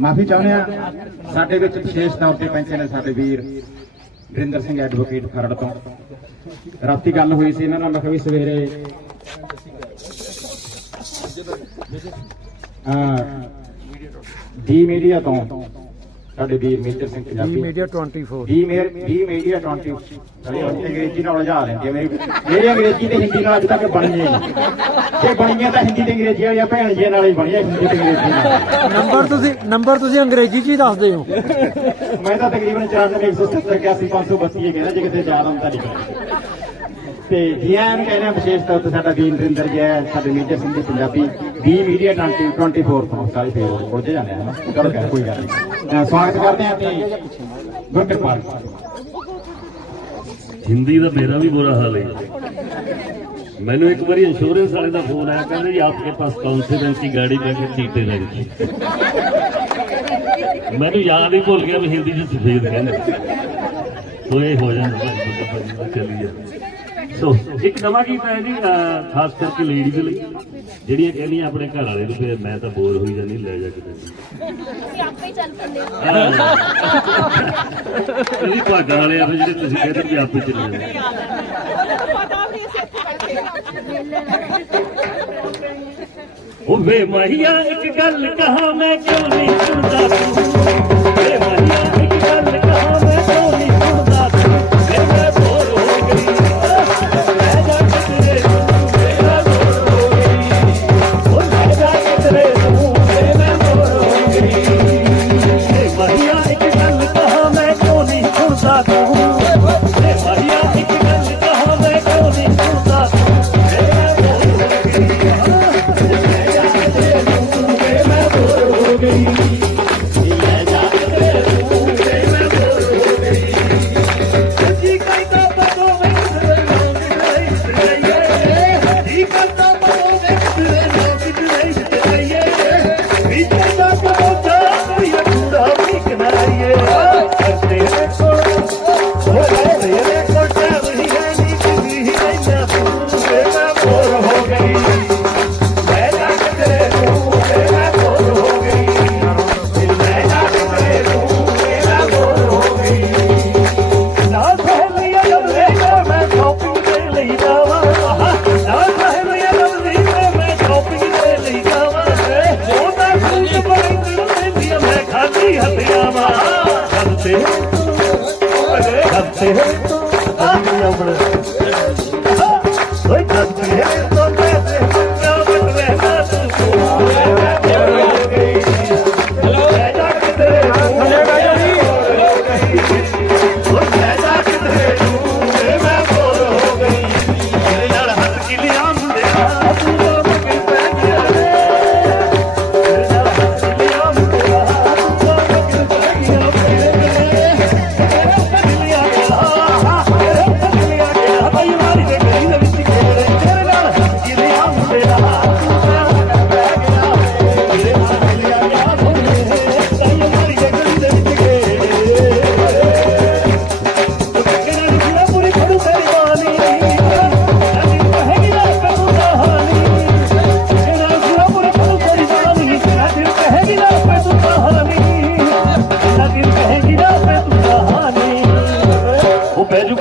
ਮਾਫੀ ਚਾਹੁੰਦੇ ਆ ਸਾਡੇ ਵਿੱਚ ਵਿਸ਼ੇਸ਼ ਤੌਰ ਤੇ ਪਹੁੰਚੇ ਨੇ ਸਾਡੇ ਵੀਰ ਵਰਿੰਦਰ ਸਿੰਘ ਐਡਵੋਕੇਟ ਖਰੜ ਤੋਂ। ਰਾਤੀ ਗੱਲ ਹੋਈ ਸੀ, ਇਹਨਾਂ ਨਾਲ ਮੈਂ ਕਿਹਾ ਸਵੇਰੇ ਅਹ ਡੀ ਮੀਡੀਆ ਤੋਂ। ਸਾਡੇ ਵੀਰ major Singh Punjabi. Media 24 D ਮੇਰ ਡੀ ਮੀਡੀਆ 20 ਸਾਡੀ ਅੰਗਰੇਜ਼ੀ ਨਾਲ ਉਲਝਾ ਲੈਂਦੇ ਆ ਮੇਰੀ ਮੇਰੀ ਅੰਗਰੇਜ਼ੀ ਤੇ ਹਿੰਦੀ ਨਾਲ ਅੱਜ ਤੱਕ ਬਣੀ ਨਹੀਂ। ਜੇ ਬਣੀਆਂ ਤਾਂ ਹਿੰਦੀ ਤੇ ਅੰਗਰੇਜ਼ੀ ਵਾਲੀਆਂ ਭੈਣ ਜੀ ਨਾਲ ਹੀ ਬਣੀਆਂ ਹਿੰਦੀ ਤੇ ਅੰਗਰੇਜ਼ੀ ਨਾਲ। ਨੰਬਰ ਤੁਸੀਂ ਨੰਬਰ ਤੁਸੀਂ ਅੰਗਰੇਜ਼ੀ ਚ ਹੀ ਦੱਸਦੇ ਹੋ। ਮੈਂ ਤਾਂ ਤਕਰੀਬਨ 94 170 81 532 ਹੀ ਕਹਿੰਦਾ ਜੇ ਕਿਤੇ ਜ਼ਿਆਦਾ ਹੁੰਦਾ ਨਹੀਂ। ਤੇ ਜੀਐਮ ਕਹਿੰਦੇ ਵਿਸ਼ੇਸ਼ ਤੌਰ ਤੇ ਸਾਡਾ ਵੀ ਨਰਿੰਦਰ ਜੈ ਸਾਡੇ ਮੇਜਰ ਸਿੰਘ ਜੀ ਪੰਜਾਬੀ, ਵੀ ਮੀਡੀਆ 24 ਤੋਂ ਸਾਰੇ ਤੇ ਪਹੁੰਚੇ ਜਾਂਦੇ ਹਨ ਚਲੋ ਕੋਈ ਗੱਲ ਨਹੀਂ। ਸਵਾਗਤ ਕਰਦੇ ਹਾਂ ਤੇ ਗੁਰਕਿਰਪਾਲ ਹਿੰਦੀ ਦਾ ਮੇਰਾ ਵੀ ਬੁਰਾ ਹਾਲ ਹੈ। ਮੈਨੂੰ ਇੱਕ ਵਾਰੀ ਇੰਸ਼ੋਰੈਂਸ ਵਾਲੇ ਦਾ ਫੋਨ ਆਇਆ, ਕਹਿੰਦੇ ਜੀ ਆਪਕੇ ਪਾਸ ਕੌਨ ਦੀ ਗਾੜੀ ਮੈਂ ਚੀਤੇ ਰੰਗ ਦੀ ਮੈਨੂੰ ਯਾਦ ਹੀ ਭੁੱਲ ਗਿਆ ਵੀ ਹਿੰਦੀ ਚ ਸਫੇਦ ਕਹਿੰਦੇ। ਹੋਏ, ਹੋ ਜਾਂਦਾ। ਚਲੀ ਜਾਂਦਾ ਸੋ ਇੱਕ ਨਵਾਂ ਗੀਤ ਹੈ ਜੀ ਖਾਸ ਕਰਕੇ ਲੇਡੀਜ਼ ਲਈ ਜਿਹੜੀਆਂ ਕਹਿੰਦੀਆਂ ਆਪਣੇ ਘਰ ਵਾਲੇ ਨੂੰ ਫਿਰ ਮੈਂ ਤਾਂ ਬੋਰ ਹੋਈ ਜਾਂਦੀ ਲੈ ਜਾ ਕੇ ਅਸੀਂ ਆਪੇ ਚੱਲ ਪੈਂਦੇ ਹਾਂ। ਤੁਸੀਂ ਭਾਗਾਂ ਵਾਲੇ ਆ ਜਿਹੜੇ ਤੁਸੀਂ ਕਹਿੰਦੇ ਵੀ ਆਪੇ ਚੱਲੇ ਜਾਂਦੇ। ਉਹ ਵੇ ਮਹੀਆ ਇੱਕ ਗੱਲ ਕਹਾ ਮੈਂ ਕਿਉਂ ਨਹੀਂ ਸੁਣਦਾ ਤੂੰ? ਵੇ ਮਹੀਆ। ਹੋ सबसे सबसे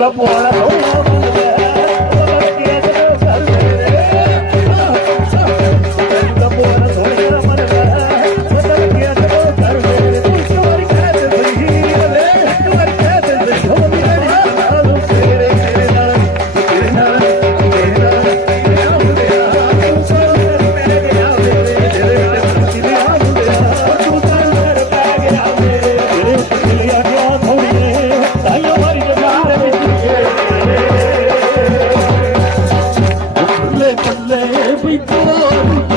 ਉਹ Oh,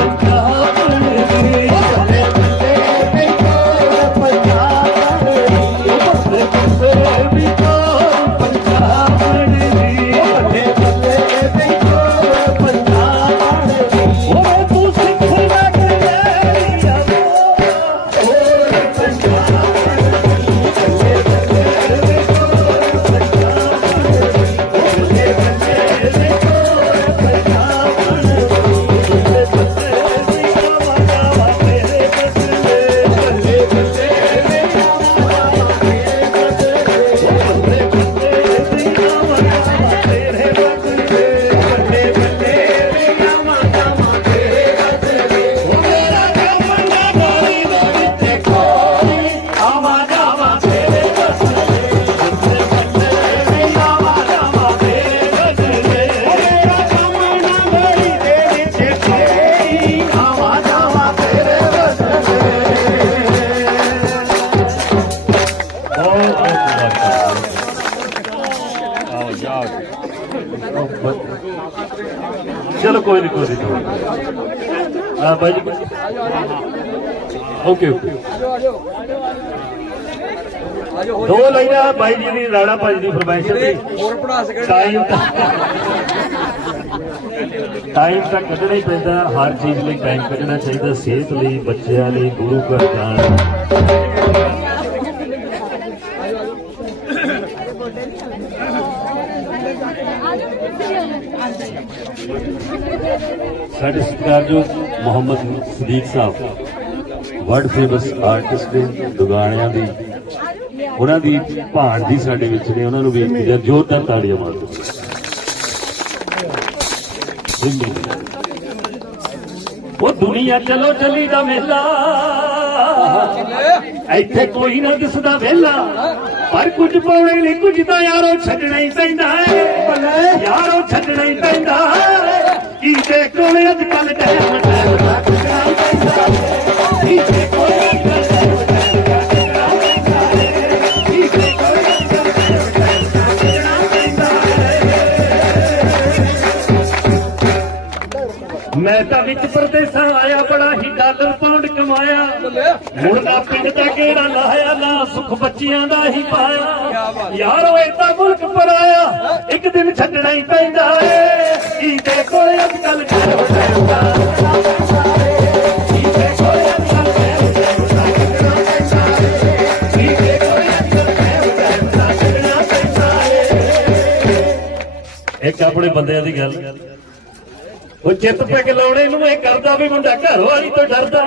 ਚਲੋ ਕੋਈ ਨਹੀਂ ਕੋਈ ਨਹੀਂ ਆ ਬਾਈ ਜੀ ਓਕੇ ਓਕੇ ਦੋ ਲਾਈਨਾਂ ਬਾਈ ਜੀ ਦੀ, ਰਾਣਾ ਭਾਈ ਦੀ ਫਰਮਾਇਸ਼ ਦੀ ਹੋਰ ਪੜਾ ਸਕੇ ਟਾਈਮ ਤਾਂ ਟਾਈਮ ਤਾਂ ਕੱਢਣਾ ਹੀ ਪੈਂਦਾ। ਹਰ ਚੀਜ਼ ਲਈ ਟਾਈਮ ਕੱਢਣਾ ਚਾਹੀਦਾ। ਸਿਹਤ ਲਈ, ਬੱਚਿਆਂ ਲਈ, ਗੁਰੂ ਘਰ ਜਾਣ। ਸਾਡੇ ਸਤਿਕਾਰਯੋਗ Muhammad Sadiq Sahib world famous artist ਨੇ, ਦੁਗਾਣਿਆਂ ਦੀ, ਉਹਨਾਂ ਦੀ ਭਾਣ ਦੀ ਸਾਡੇ ਵਿੱਚ ਨੇ, ਉਹਨਾਂ ਨੂੰ ਵੀ ਇੱਕ ਜੋਰਦਾਰ ਤਾੜੀਆਂ ਮਾਰ ਦਿਓ ਉਹ ਦੁਨੀਆ ਚਲੋ ਚਲੀ ਦਾ ਮੇਲਾ, ਇੱਥੇ ਕੋਈ ਨਾ ਦਿਸਦਾ ਵੇਲਾ ਪਰ ਕੁਝ ਪਾਉਣੇ ਲਈ ਕੁਝ ਤਾਂ ਯਾਰੋ ਛੱਡਣਾ ਹੀ ਪੈਂਦਾ ਏ ਯਾਰੋ ਛੱਡਣਾ ਹੀ ਪੈਂਦਾ ਕੀ ਦੇ ਕੋਲੇ ਅੱਜ ਕੱਲ ਟਾਈਮ ਟਾਈਮ ਦਾ ਛੱਡਣਾ ਹੀ ਪੈਂਦਾ ਏ ਕੀ ਦੇ ਕੋਲੇ ਅੱਜ ਕੱਲ੍ਹ time time ਦਾ ਛੱਡਣਾ ਹੀ ਪੈਂਦਾ ਏ। ਕੀ ਦੇ ਕੋਲੇ ਅੱਜ ਕੱਲ੍ਹ time time ਦਾ ਛੱਡਣਾ ਹੀ ਪੈਂਦਾ ਏ। ਮੈਂ ਤਾਂ ਵਿੱਚ ਪ੍ਰਦੇਸਾਂ ਆਇਆ ਬੜਾ ਹੀ ਡਾਲਰ ਪਾਉਂਡ ਕਮਾਇਆ ਮੁਰਦਾ ਪਿੰਡ ਦਾ ਕਿਹੜਾ ਲਾਇਆ ਨਾ, ਸੁਖ ਬੱਚਿਆਂ ਦਾ ਹੀ ਪਾਇਆ। ਯਾਰੋ ਏਦਾਂ ਮੁਲਕ ਪਰਾਇਆ, ਇੱਕ ਦਿਨ ਛੱਡਣਾ ਹੀ ਪੈਂਦਾ ਏ। ਕੀ ਦੇ ਕੋਲੇ ਅੱਜ ਕੱਲ ਟਾਈਮ ਟਾਈਮ ਇੱਕ ਆਪਣੇ ਬੰਦਿਆਂ ਦੀ ਗੱਲ। ਉਹ ਚਿੱਤ ਪੈ ਕੇ ਲਾਉਣੇ ਨੂੰ ਇਹ ਕਰਦਾ ਵੀ ਮੁੰਡਾ ਘਰ ਵਾਲੀ ਤੋਂ ਡਰਦਾ।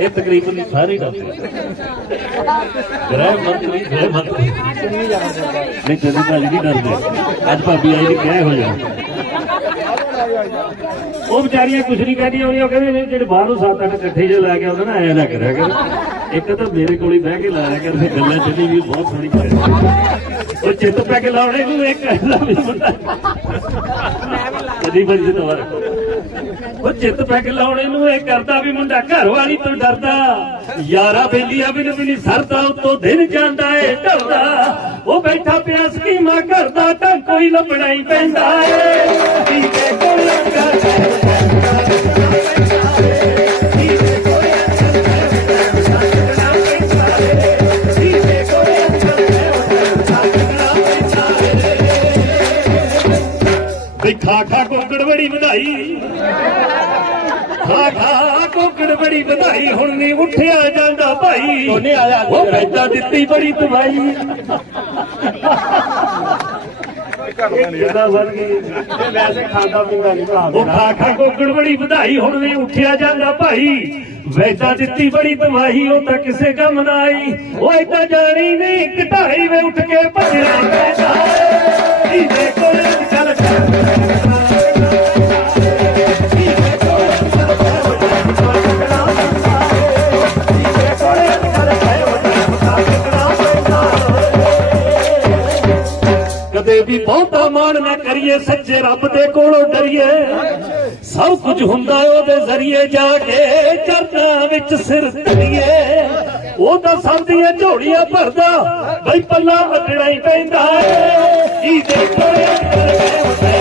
ਇਹ ਤਕਰੀਬਨ ਸਾਰੇ ਡਰਦੇ ਗ੍ਰਹਿ ਮੰਤਰੀ ਗ੍ਰਹਿ ਮੰਤਰੀ। ਨਹੀਂ ਚੰਦੀ ਭਾਜੀ ਨਹੀਂ ਡਰਦੇ। ਅੱਜ ਭਾਬੀ ਆਈ ਨਹੀਂ ਕਹਿ ਹੋ ਜਾ ਉਹ ਵਿਚਾਰੀਆਂ ਕੁਛ ਨਹੀਂ ਕਹਿੰਦੀਆਂ ਉਹਦੀਆਂ ਕਹਿੰਦੇ ਜਿਹੜੇ ਬਾਹਰੋਂ ਸੱਤ ਅੱਠ ਇਕੱਠੇ ਜੇ ਲੈ ਕੇ ਆਉਂਦੇ ਨਾ, ਐ ਨਾ ਕਰਿਆ ਕਰ। ਇੱਕ ਤਾਂ ਮੇਰੇ ਕੋਲ ਹੀ ਬਹਿ ਕੇ ਲਾਇਆ ਕਰ ਫਿਰ ਗੱਲਾਂ ਚੱਲੀ ਵੀ ਬਹੁਤ ਸੋਹਣੀ ਕਰ। ਉਹ ਚਿੱਤ ਪੈ ਕੇ ਲਾਉਣੇ ਨੂੰ ਇਹ ਕਹਿੰਦਾ ਵੀ ਮੁੰਡਾ। ਕਦੀ ਬੰਦ ਦੁਬਾਰਾ ਉਹ ਜਿੱਤ ਪੈ ਕੇ ਲਾਉਣੇ ਨੂੰ ਇਹ ਕਰਦਾ ਵੀ ਮੁੰਡਾ ਘਰ ਵਾਲੀ ਤੋਂ ਡਰਦਾ। ਯਾਰਾ ਬੇਲੀਆਂ ਵੀ ਨਹੀਂ ਸਰਦਾ, ਉਤੋਂ ਦਿਨ ਜਾਂਦਾ ਏ ਢਲਦਾ। ਉਹ ਬੈਠਾ ਪਿਆ ਸਕੀਮਾ ਕਰਦਾ ਤਾਂ ਕੋਈ ਲੱਭਣਾ ਹੀ ਪੈਂਦਾ ਏ। ਠੀਕੇ ਕੋਲ ਲੱਗਾ ਉਹ ਪੈਦਾ ਦਿੱਤੀ ਬੜੀ ਦਵਾਈ। ਉਹ ਖਾ ਖਾ ਕੋਕੜ ਬੜੀ ਵਧਾਈ ਹੁਣ ਨਹੀਂ ਉੱਠਿਆ ਜਾਂਦਾ ਭਾਈ। ਵੈਦਾ ਦਿੱਤੀ ਬੜੀ ਦਵਾਈ ਉਹ ਤਾਂ ਕਿਸੇ ਕੰਮ ਨਾ ਆਈ। ਉਹ ਏਦਾਂ ਜਾਣੀ ਨਹੀਂ ਘਟਾਈ ਵੇ ਉੱਠ ਕੇ ਭੱਜਣਾ ਪੈਂਦਾ। ਇਹਦੇ ਕੱਲ ਉਹਦੇ ਜਾ ਕੇ ਚਰਨਾਂ ਵਿੱਚ ਸਿਰ ਧਰੀਏ ਉਹ ਤਾਂ ਸਭ ਦੀਆਂ ਝੋਲੀਆਂ ਭਰਦਾ, ਬਈ ਪੱਲਾ ਵੱਢਣਾ ਹੀ ਪੈਂਦਾ ਏ। ਕੀ ਦੇ ਕੋਲੇ ਅੱਜ ਕੱਲ੍ਹ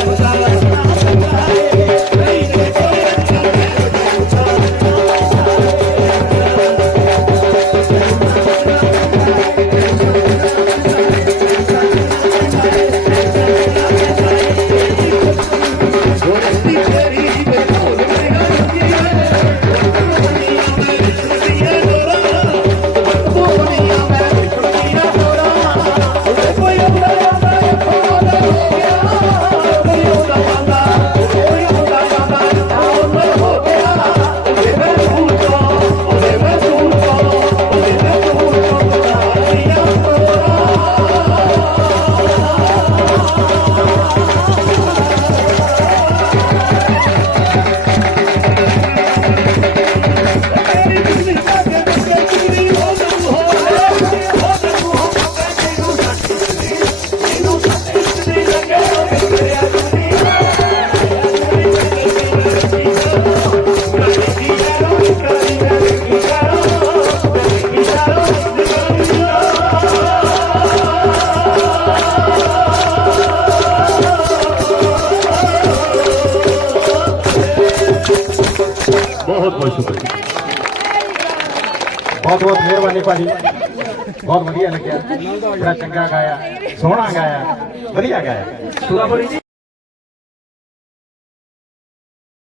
ਬਹੁਤ ਬਹੁਤ ਮਿਹਰਬਾਨੀ ਭਾਜੀ। ਬਹੁਤ ਵਧੀਆ ਲੱਗਿਆ। ਬੜਾ ਚੰਗਾ ਗਾਇਆ। ਸੋਹਣਾ ਗਾਇਆ। ਵਧੀਆ ਗਾਇਆ। ਸੁਰਾ ਬੋਲੀ